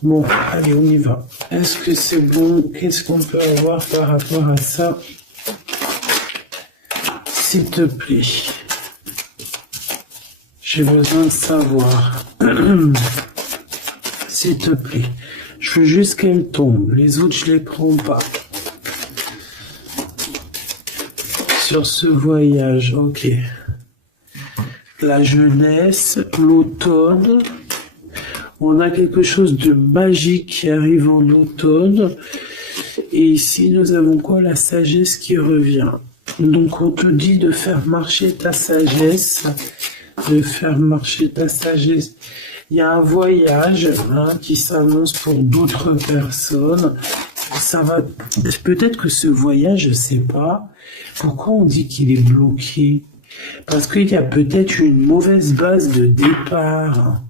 Bon, allez, on y va. Est-ce que c'est bon? Qu'est-ce qu'on peut avoir par rapport à ça? S'il te plaît. J'ai besoin de savoir. S'il te plaît. Je veux juste qu'elle tombe. Les autres, je les prends pas. Sur ce voyage, ok. La jeunesse, l'automne. On a quelque chose de magique qui arrive en automne. Et ici, nous avons quoi? La sagesse qui revient. Donc, on te dit de faire marcher ta sagesse. De faire marcher ta sagesse. Il y a un voyage qui s'annonce pour d'autres personnes. ça va, peut-être que ce voyage, je sais pas, pourquoi on dit qu'il est bloqué? Parce qu'il y a peut-être une mauvaise base de départ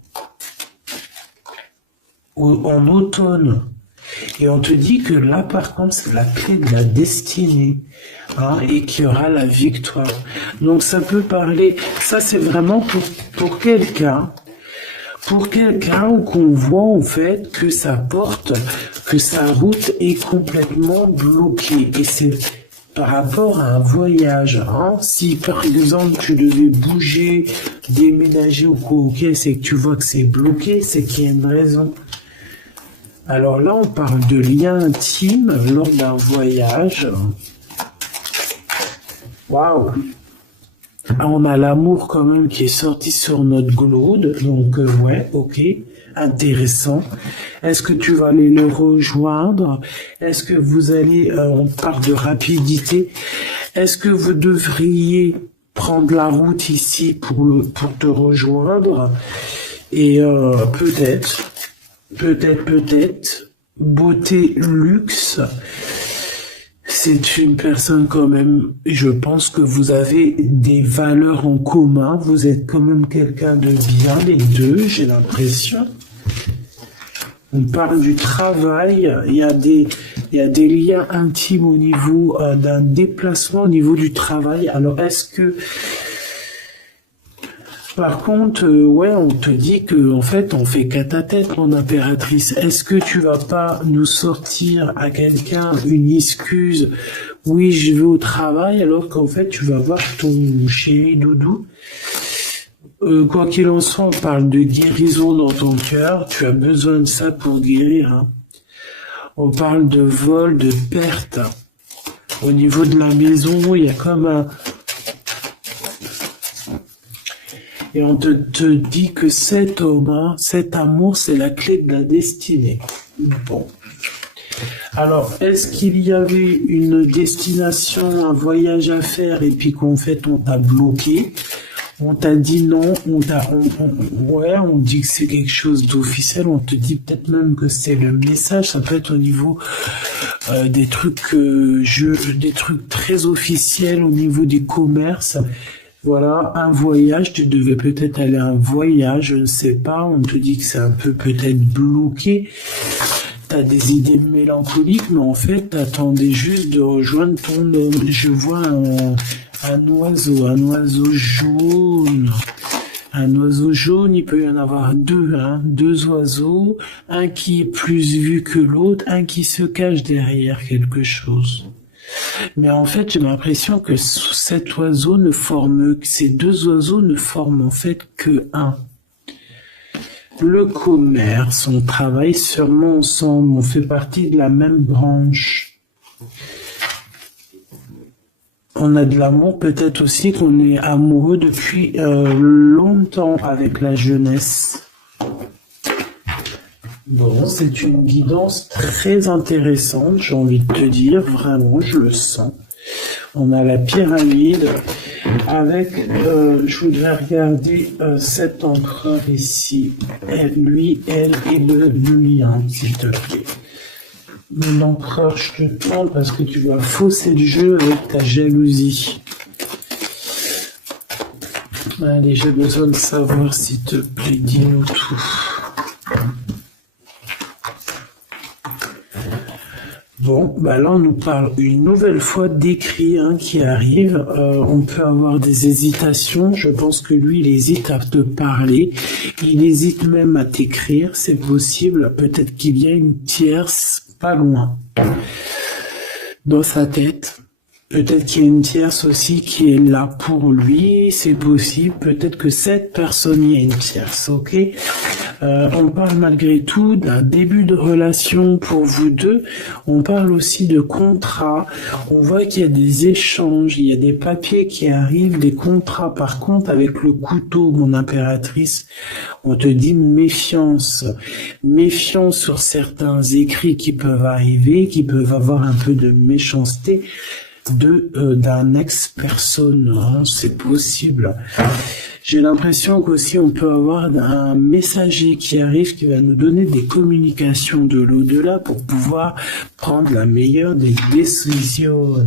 en automne. Et on te dit que là, par contre, c'est la clé de la destinée, hein, et qu'il y aura la victoire. Donc ça peut parler, ça c'est vraiment pour quelqu'un qu'on voit en fait que sa porte, que sa route est complètement bloquée. Et c'est par rapport à un voyage, hein. Si par exemple tu devais bouger, déménager ou quoi, ok, c'est que tu vois que c'est bloqué, c'est qu'il y a une raison. Alors là, on parle de lien intime lors d'un voyage. Waouh! On a l'amour quand même qui est sorti sur notre glaude, donc ouais, ok, intéressant. Est-ce que tu vas aller le rejoindre? Est-ce que vous allez, on parle de rapidité, est-ce que vous devriez prendre la route ici pour te rejoindre? Et peut-être, beauté, luxe, c'est une personne quand même, je pense que vous avez des valeurs en commun, vous êtes quand même quelqu'un de bien, les deux, j'ai l'impression. On parle du travail, il y a des liens intimes au niveau d'un déplacement au niveau du travail. Alors est-ce que par contre, ouais, on te dit que en fait, on fait qu'à ta tête, mon impératrice. Est-ce que tu vas pas nous sortir à quelqu'un une excuse? Oui, je vais au travail, alors qu'en fait, tu vas voir ton chéri doudou. Quoi qu'il en soit, on parle de guérison dans ton cœur. Tu as besoin de ça pour guérir, hein. On parle de vol, de perte. Au niveau de la maison, il y a comme un... Et on te dit que cet homme, hein, cet amour, c'est la clé de la destinée. Bon. Alors, est-ce qu'il y avait une destination, un voyage à faire, et puis qu'en fait, on t'a bloqué? On t'a dit non, on dit que c'est quelque chose d'officiel, on te dit peut-être même que c'est le message, ça peut être au niveau des trucs, des trucs très officiels, au niveau des commerces. Voilà, un voyage, tu devais peut-être aller à un voyage, je ne sais pas, on te dit que c'est un peu peut-être bloqué, t'as des idées mélancoliques, mais en fait, t'attendais juste de rejoindre ton homme. Je vois un oiseau jaune. Un oiseau jaune, il peut y en avoir deux, hein, deux oiseaux, un qui est plus vu que l'autre, un qui se cache derrière quelque chose. Mais en fait, j'ai l'impression que ces deux oiseaux ne forment en fait que un. Le commerce, on travaille sûrement ensemble, on fait partie de la même branche. On a de l'amour, peut-être aussi qu'on est amoureux depuis longtemps avec la jeunesse. Bon, c'est une guidance très intéressante, j'ai envie de te dire, vraiment, je le sens. On a la pyramide avec, je voudrais regarder cet empereur ici. Lui, elle et le lien, s'il te plaît. L'empereur, je te tente parce que tu vas fausser le jeu avec ta jalousie. Allez, j'ai besoin de savoir, s'il te plaît, dis-nous tout. Bon, bah là on nous parle une nouvelle fois d'écrit qui arrive. On peut avoir des hésitations. Je pense que lui, il hésite à te parler. Il hésite même à t'écrire. C'est possible. Peut-être qu'il y a une tierce pas loin dans sa tête. Peut-être qu'il y a une tierce aussi qui est là pour lui. C'est possible. Peut-être que cette personne, il y a une tierce, ok? On parle malgré tout d'un début de relation pour vous deux. On parle aussi de contrat. On voit qu'il y a des échanges, il y a des papiers qui arrivent, des contrats. Par contre, avec le couteau, mon impératrice, on te dit méfiance. Méfiance sur certains écrits qui peuvent arriver, qui peuvent avoir un peu de méchanceté. d'un ex-personne, hein, c'est possible. J'ai l'impression qu'aussi on peut avoir un messager qui arrive, qui va nous donner des communications de l'au-delà pour pouvoir prendre la meilleure des décisions.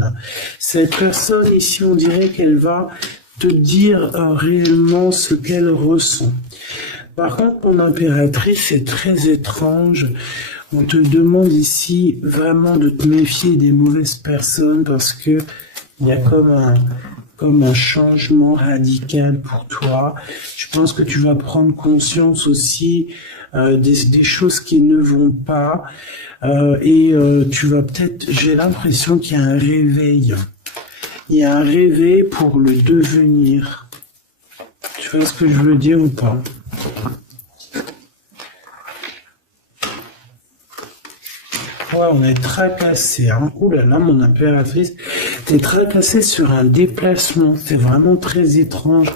Cette personne ici, on dirait qu'elle va te dire réellement ce qu'elle ressent. Par contre, mon impératrice, c'est très étrange. On te demande ici vraiment de te méfier des mauvaises personnes parce que il y a comme un changement radical pour toi. Je pense que tu vas prendre conscience aussi des choses qui ne vont pas et tu vas peut-être, j'ai l'impression qu'il y a un réveil. Il y a un réveil pour le devenir. Tu vois ce que je veux dire ou pas? Ouais, on est tracassé. Hein. Ouh là là, mon impératrice, t'es tracassé sur un déplacement. C'est vraiment très étrange.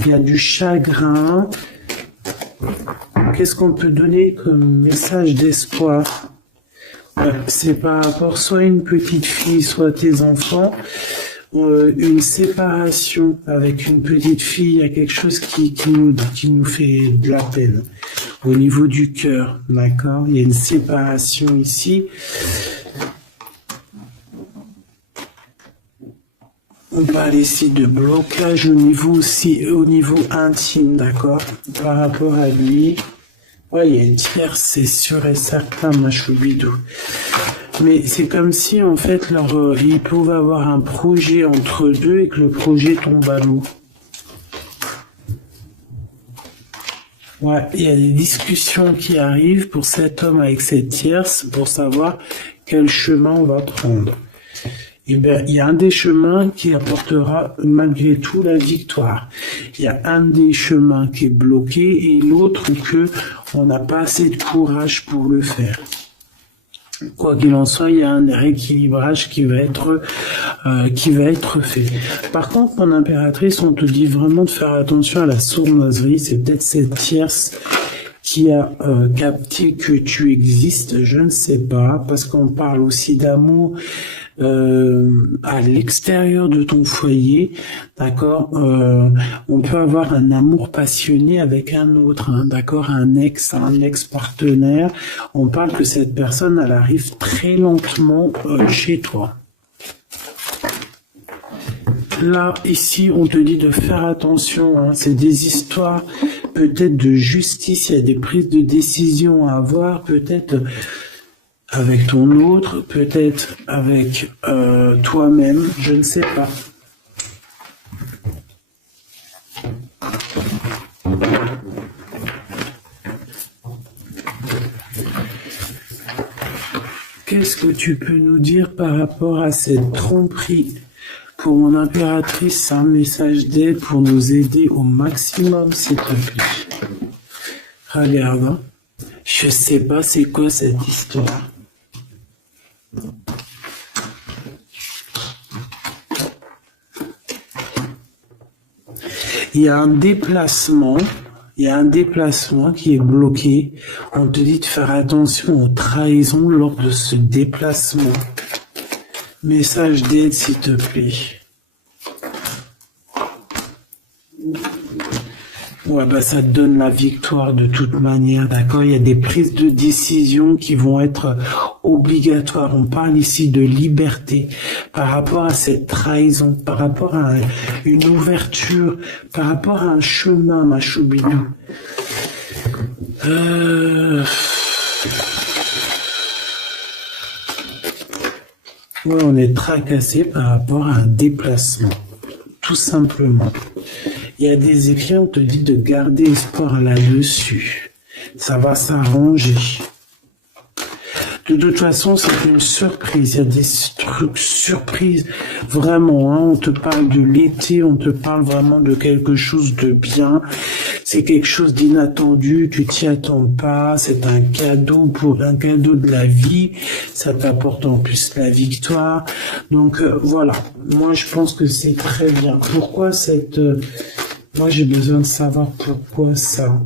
Il y a du chagrin. Qu'est-ce qu'on peut donner comme message d'espoir? Ouais, c'est par rapport soit à une petite fille, soit à tes enfants. Une séparation avec une petite fille, il y a quelque chose qui nous fait de la peine au niveau du cœur, d'accord? Il y a une séparation ici. On parle ici de blocage au niveau intime, d'accord? Par rapport à lui. Ouais, il y a une tierce, c'est sûr et certain, ma choubidou. Mais c'est comme si, en fait, ils pouvaient avoir un projet entre deux et que le projet tombe à l'eau. Ouais, il y a des discussions qui arrivent pour cet homme avec cette tierce pour savoir quel chemin on va prendre. Et bien, il y a un des chemins qui apportera malgré tout la victoire. Il y a un des chemins qui est bloqué et l'autre que on n'a pas assez de courage pour le faire. Quoi qu'il en soit, il y a un rééquilibrage qui va être fait. Par contre, mon impératrice, on te dit vraiment de faire attention à la sournoiserie. C'est peut-être cette tierce qui a capté que tu existes, je ne sais pas, parce qu'on parle aussi d'amour à l'extérieur de ton foyer, d'accord. On peut avoir un amour passionné avec un autre, hein, d'accord, un ex-partenaire. On parle que cette personne, elle arrive très lentement chez toi. Là, ici, on te dit de faire attention, hein, c'est des histoires peut-être de justice, il y a des prises de décision à avoir, peut-être avec ton autre, peut-être avec toi-même, je ne sais pas. Qu'est-ce que tu peux nous dire par rapport à cette tromperie? Pour mon impératrice, un message d'aide pour nous aider au maximum, s'il te plaît. Regarde, hein. Je sais pas c'est quoi cette histoire. Il y a un déplacement qui est bloqué. On te dit de faire attention aux trahisons lors de ce déplacement. Message d'aide, s'il te plaît. Ouais, bah ça te donne la victoire de toute manière, d'accord? Il y a des prises de décision qui vont être obligatoires. On parle ici de liberté par rapport à cette trahison, par rapport à une ouverture, par rapport à un chemin, ma choubidou. Ouais, on est tracassé par rapport à un déplacement, tout simplement. Il y a des écrits, on te dit de garder espoir là-dessus. Ça va s'arranger. De toute façon, c'est une surprise. Il y a des trucs surprises. Vraiment, hein, on te parle de l'été, on te parle vraiment de quelque chose de bien. C'est quelque chose d'inattendu, tu t'y attends pas. C'est un cadeau de la vie. Ça t'apporte en plus la victoire. Donc voilà. Moi, je pense que c'est très bien. Pourquoi moi, j'ai besoin de savoir pourquoi ça.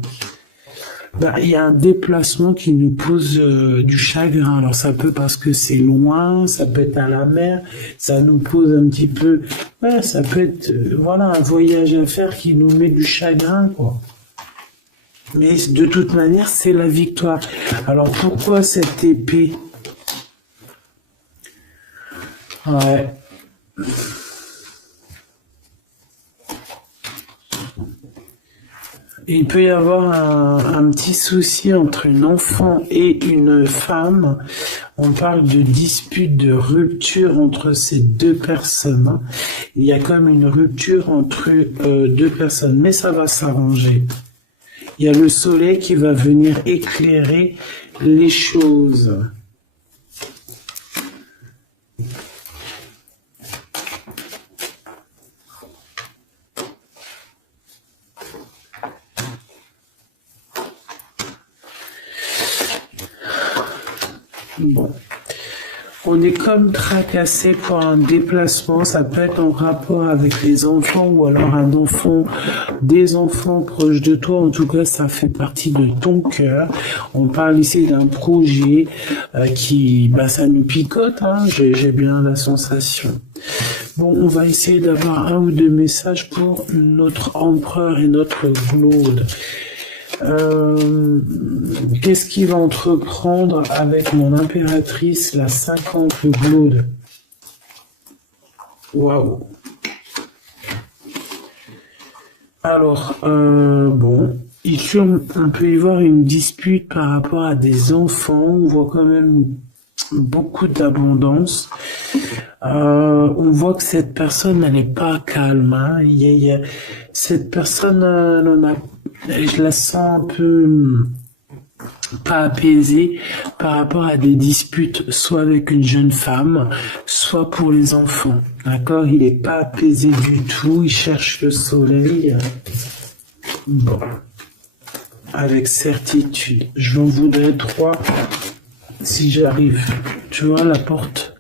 Bah, il y a un déplacement qui nous pose du chagrin. Alors ça peut parce que c'est loin, ça peut être à la mer, ça nous pose un petit peu... Ouais, ça peut être voilà, un voyage à faire qui nous met du chagrin, quoi. Mais de toute manière, c'est la victoire. Alors pourquoi cette épée? Ouais. Il peut y avoir un petit souci entre une enfant et une femme. On parle de dispute, de rupture entre ces deux personnes. Il y a comme une rupture entre deux personnes, mais ça va s'arranger. Il y a le soleil qui va venir éclairer les choses. Bon. On est comme tracassé pour un déplacement, ça peut être en rapport avec les enfants ou alors un enfant, des enfants proches de toi, en tout cas ça fait partie de ton cœur. On parle ici d'un projet qui, ça nous picote, hein, j'ai bien la sensation. Bon, on va essayer d'avoir un ou deux messages pour notre empereur et notre Claude. Qu'est-ce qu'il va entreprendre avec mon impératrice, la 50 Claude? Waouh. Alors, bon, ici on peut y voir une dispute par rapport à des enfants. On voit quand même beaucoup d'abondance. On voit que cette personne, elle n'est pas calme. Hein. Cette personne, je la sens un peu pas apaisée par rapport à des disputes, soit avec une jeune femme, soit pour les enfants. D'accord? Il n'est pas apaisé du tout. Il cherche le soleil. Bon. Avec certitude. Je m'en voudrais 3 si j'arrive. Tu vois la porte,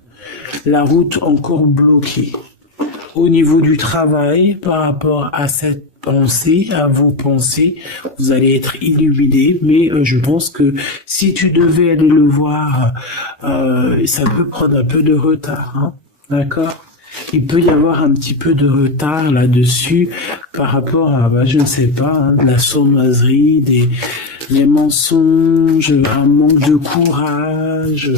la route encore bloquée. Au niveau du travail, par rapport à cette pensée, à vos pensées, vous allez être illuminé, mais je pense que si tu devais aller le voir, ça peut prendre un peu de retard, hein, d'accord? Il peut y avoir un petit peu de retard là-dessus par rapport à, je ne sais pas, hein, de la sournoiserie, des mensonges, un manque de courage,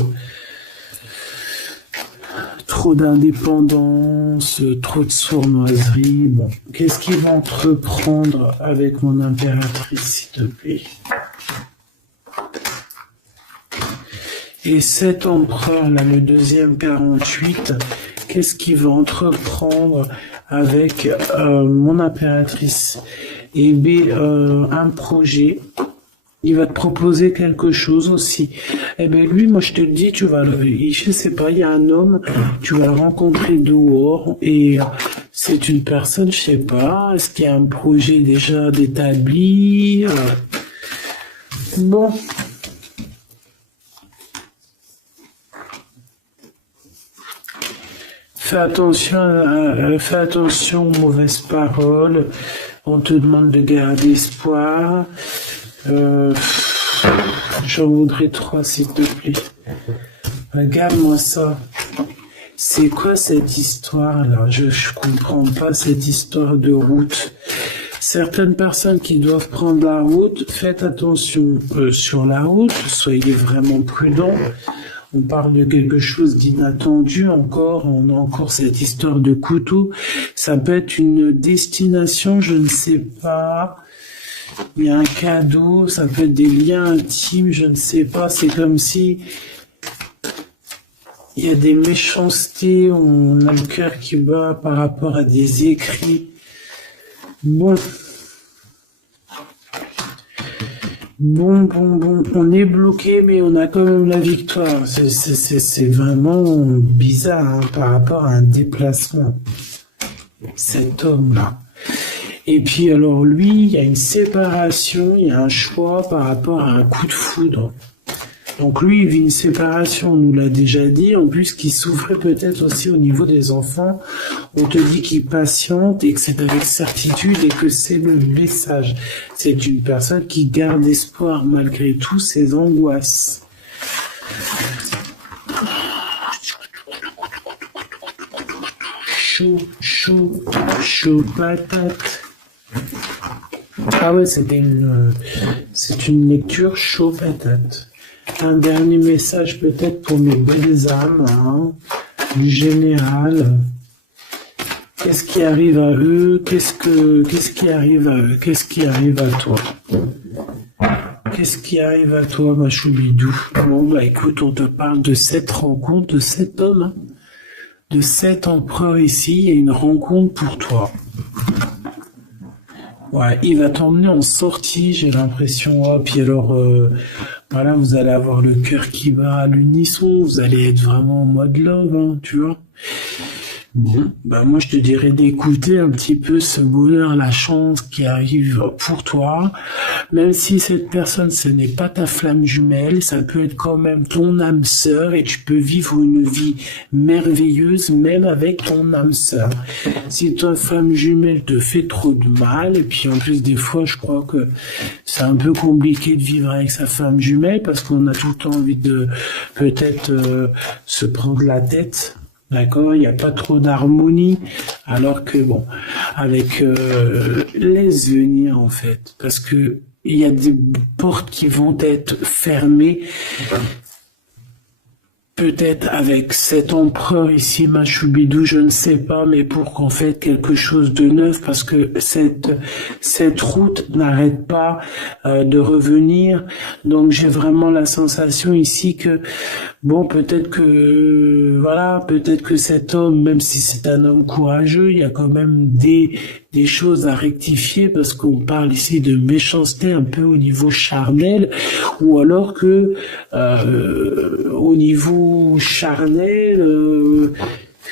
trop d'indépendance, trop de sournoiserie. Bon, qu'est-ce qu'il va entreprendre avec mon impératrice, s'il te plaît? Et cet empereur, là, le deuxième 48, qu'est-ce qu'il va entreprendre avec mon impératrice? Eh bien, un projet. Il va te proposer quelque chose aussi. Eh ben lui, moi je te le dis, je sais pas, il y a un homme, tu vas le rencontrer dehors et c'est une personne, je sais pas, est-ce qu'il y a un projet déjà d'établi? Bon. Fais attention aux mauvaises paroles. On te demande de garder espoir. J'en voudrais 3, s'il te plaît. Regarde-moi ça. C'est quoi cette histoire-là? Je comprends pas cette histoire de route. Certaines personnes qui doivent prendre la route, faites attention sur la route, soyez vraiment prudents. On parle de quelque chose d'inattendu encore, on a encore cette histoire de couteau. Ça peut être une destination, je ne sais pas. Il y a un cadeau, ça peut être des liens intimes, je ne sais pas. C'est comme si il y a des méchancetés, on a le cœur qui bat par rapport à des écrits. Bon, on est bloqué, mais on a quand même la victoire. C'est vraiment bizarre hein, par rapport à un déplacement. Cet homme-là. Et puis alors lui, il y a une séparation, il y a un choix par rapport à un coup de foudre. Donc lui, il vit une séparation, on nous l'a déjà dit. En plus, qu'il souffrait peut-être aussi au niveau des enfants. On te dit qu'il patiente et que c'est avec certitude et que c'est le message. C'est une personne qui garde espoir malgré tout ses angoisses. Chaud, chaud, chaud patate. Ah ouais, c'est une lecture chaud patate. Un dernier message peut-être pour mes belles âmes, hein, du général. Qu'est-ce qui arrive à eux? Qu'est-ce qui arrive à eux? Qu'est-ce qui arrive à toi? Qu'est-ce qui arrive à toi, ma choubidou? Bon, bah écoute, on te parle de cette rencontre, de cet homme, hein, de cet empereur ici. Il y a une rencontre pour toi. Ouais, il va t'emmener en sortie, j'ai l'impression. Oh, puis alors, voilà, vous allez avoir le cœur qui bat à l'unisson. Vous allez être vraiment en mode love, hein, tu vois. Bon, bah moi je te dirais d'écouter un petit peu ce bonheur, la chance qui arrive pour toi, même si cette personne ce n'est pas ta flamme jumelle, ça peut être quand même ton âme sœur et tu peux vivre une vie merveilleuse même avec ton âme sœur. Si ta flamme jumelle te fait trop de mal, et puis en plus des fois je crois que c'est un peu compliqué de vivre avec sa femme jumelle parce qu'on a tout le temps envie de peut-être se prendre la tête. D'accord, il n'y a pas trop d'harmonie, alors que bon, avec laisse venir en fait, parce que il y a des portes qui vont être fermées, peut-être avec cet empereur ici, Machoubidou, je ne sais pas, mais pour qu'on fasse quelque chose de neuf, parce que cette route n'arrête pas de revenir, donc j'ai vraiment la sensation ici que bon, peut-être que cet homme, même si c'est un homme courageux, il y a quand même des choses à rectifier parce qu'on parle ici de méchanceté un peu au niveau charnel, ou alors que au niveau charnel,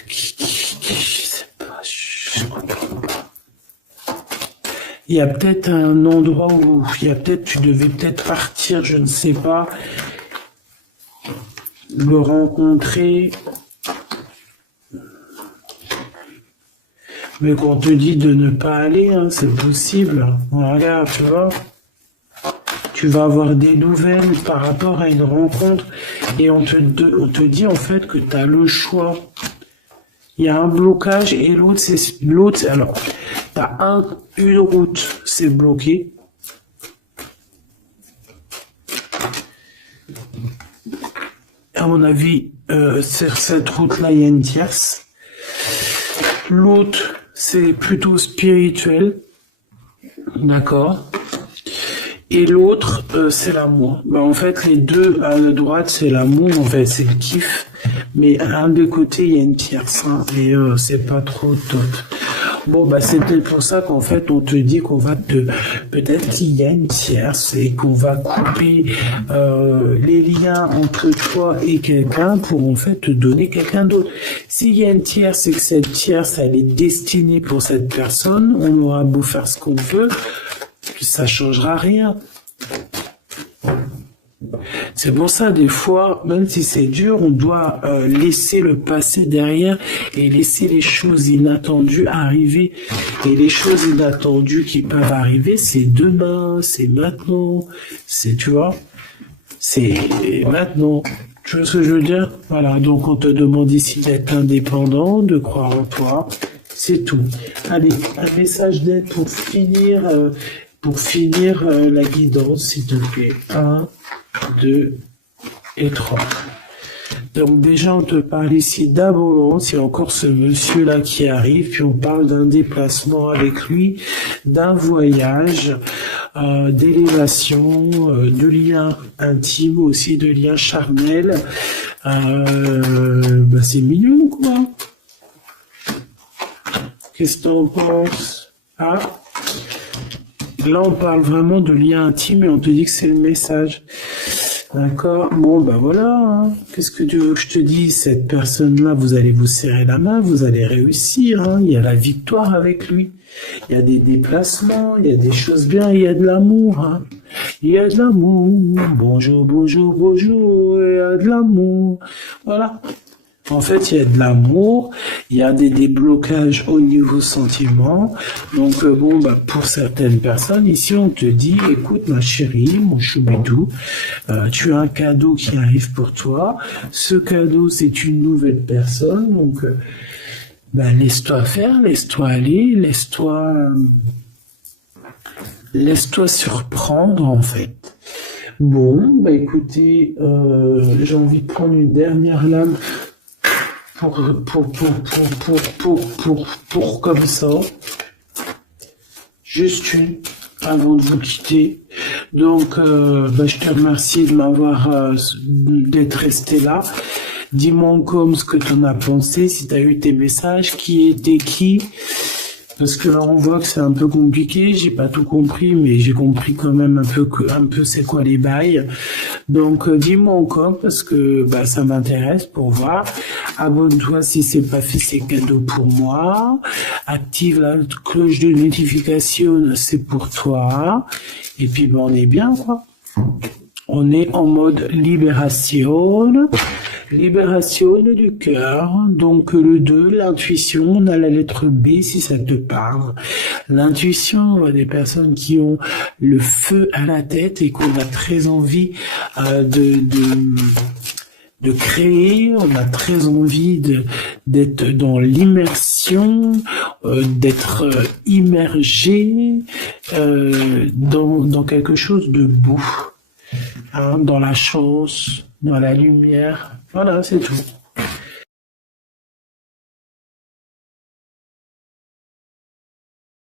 je sais pas, je comprends pas. Il y a peut-être un endroit où tu devais peut-être partir, je ne sais pas, le rencontrer, mais qu'on te dit de ne pas aller, hein, c'est possible. Voilà, tu vois, tu vas avoir des nouvelles par rapport à une rencontre et on te dit en fait que tu as le choix. Il y a un blocage et l'autre, alors, t'as une route, c'est bloqué. À mon avis, sur cette route-là, il y a une tierce. L'autre, c'est plutôt spirituel. D'accord. Et l'autre, c'est l'amour. Bah, en fait, les deux à la droite, c'est l'amour, en fait, c'est le kiff. Mais à un des côtés, il y a une tierce, hein, et c'est pas trop top. Bon, bah, c'est peut-être pour ça qu'en fait, on te dit qu'on va peut-être qu'il y a une tierce et qu'on va couper les liens entre toi et quelqu'un pour en fait te donner quelqu'un d'autre. S'il y a une tierce et que cette tierce, elle est destinée pour cette personne, on aura beau faire ce qu'on veut, ça changera rien. C'est pour ça, des fois, même si c'est dur, on doit laisser le passé derrière et laisser les choses inattendues arriver. Et les choses inattendues qui peuvent arriver, c'est demain, c'est maintenant, tu vois, c'est maintenant. Tu vois ce que je veux dire? Voilà, donc on te demande ici d'être indépendant, de croire en toi, c'est tout. Allez, un message d'aide pour finir la guidance, s'il te plaît. 1, 2 et 3. Donc déjà, on te parle ici d'abondance. Il y a encore ce monsieur-là qui arrive, puis on parle d'un déplacement avec lui, d'un voyage, d'élévation, de liens intimes aussi, de liens charnels. Bah c'est mignon, quoi. Qu'est-ce que t'en penses? Ah, là, on parle vraiment de liens intimes et on te dit que c'est le message. D'accord? Bon, ben voilà. Hein. Qu'est-ce que tu veux que je te dise? Cette personne-là, vous allez vous serrer la main, vous allez réussir. Hein. Il y a la victoire avec lui. Il y a des déplacements, il y a des choses bien, il y a de l'amour. Hein. Il y a de l'amour. Bonjour, bonjour, bonjour. Il y a de l'amour. Voilà. En fait, il y a de l'amour, il y a des déblocages au niveau sentiment. Donc, bon, bah, pour certaines personnes, ici, on te dit, écoute, ma chérie, mon choubidou, tu as un cadeau qui arrive pour toi. Ce cadeau, c'est une nouvelle personne. Donc, bah, laisse-toi faire, laisse-toi aller, laisse-toi surprendre, en fait. Bon, bah, écoutez, j'ai envie de prendre une dernière lame pour comme ça. Juste une, avant de vous quitter. Donc, bah, je te remercie de m'avoir, d'être resté là. Dis-moi encore ce que tu en as pensé, si tu as eu tes messages, qui était qui. Parce que là, on voit que c'est un peu compliqué. J'ai pas tout compris, mais j'ai compris quand même un peu c'est quoi les bails. Donc, dis-moi encore parce que bah ça m'intéresse pour voir. Abonne-toi si c'est pas fait, c'est cadeau pour moi. Active la cloche de notification, c'est pour toi. Et puis, bah, on est bien, quoi. On est en mode libération. Libération du cœur, donc le 2, l'intuition, on a la lettre B si ça te parle. L'intuition, on voit des personnes qui ont le feu à la tête et qu'on a très envie de créer, on a très envie d'être dans l'immersion, d'être immergé dans quelque chose de beau, hein, dans la chance, dans la lumière. Voilà, c'est tout.